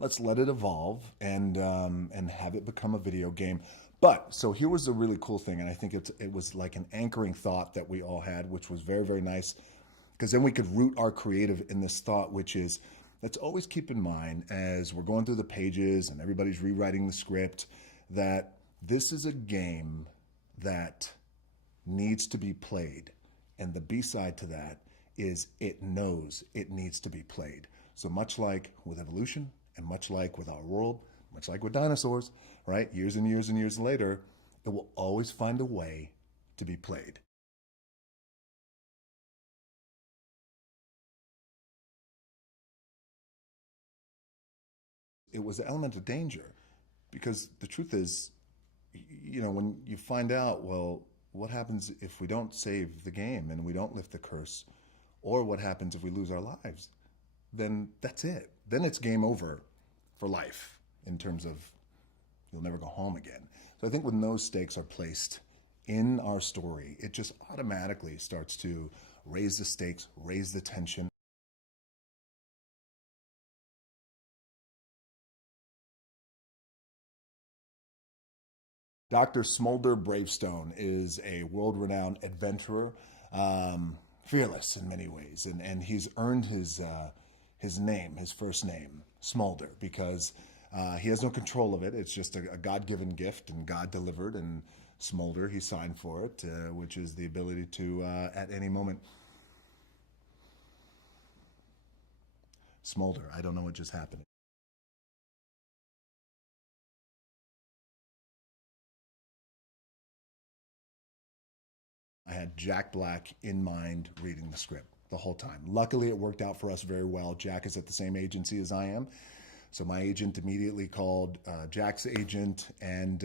Let's let it evolve and have it become a video game. But so here was the really cool thing, and I think it was like an anchoring thought that we all had, which was very, very nice, because then we could root our creative in this thought, which is, let's always keep in mind as we're going through the pages and everybody's rewriting the script, that this is a game that needs to be played. And the B side to that is it knows it needs to be played. So much like with evolution, and much like with our world, much like with dinosaurs, right? Years and years and years later, it will always find a way to be played. It was an element of danger because the truth is, when you find out, well, what happens if we don't save the game and we don't lift the curse, or what happens if we lose our lives? Then that's it. Then it's game over for life in terms of you'll never go home again. So I think when those stakes are placed in our story, it just automatically starts to raise the stakes, raise the tension. Dr. Smolder Bravestone is a world renowned adventurer, fearless in many ways. And he's earned his name, his first name, Smolder, because he has no control of it. It's just a God given gift, and God delivered. And Smolder, he signed for it, which is the ability to, at any moment, smolder. I don't know what just happened. I had Jack Black in mind reading the script the whole time. Luckily, it worked out for us very well. Jack is at the same agency as I am. So my agent immediately called Jack's agent and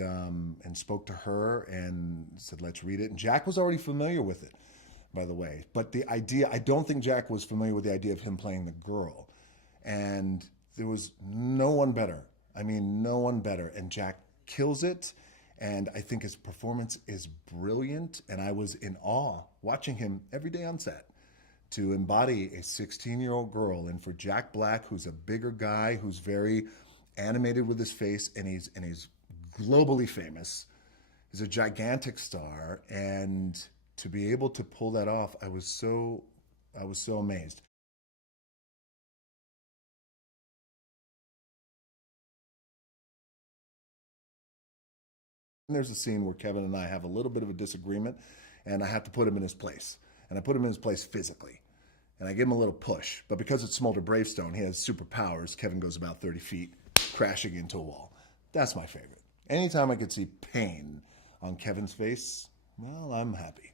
spoke to her and said, let's read it. And Jack was already familiar with it, by the way. But the idea, I don't think Jack was familiar with the idea of him playing the girl. And there was no one better. I mean, no one better. And Jack kills it. And I think his performance is brilliant. And I was in awe watching him every day on set to embody a 16-year-old girl. And for Jack Black, who's a bigger guy, who's very animated with his face, and he's globally famous. He's a gigantic star. And to be able to pull that off, I was so amazed. And there's a scene where Kevin and I have a little bit of a disagreement, and I have to put him in his place. And I put him in his place physically. And I give him a little push. But because it's Smolder Bravestone, he has superpowers. Kevin goes about 30 feet, crashing into a wall. That's my favorite. Anytime I could see pain on Kevin's face, well, I'm happy.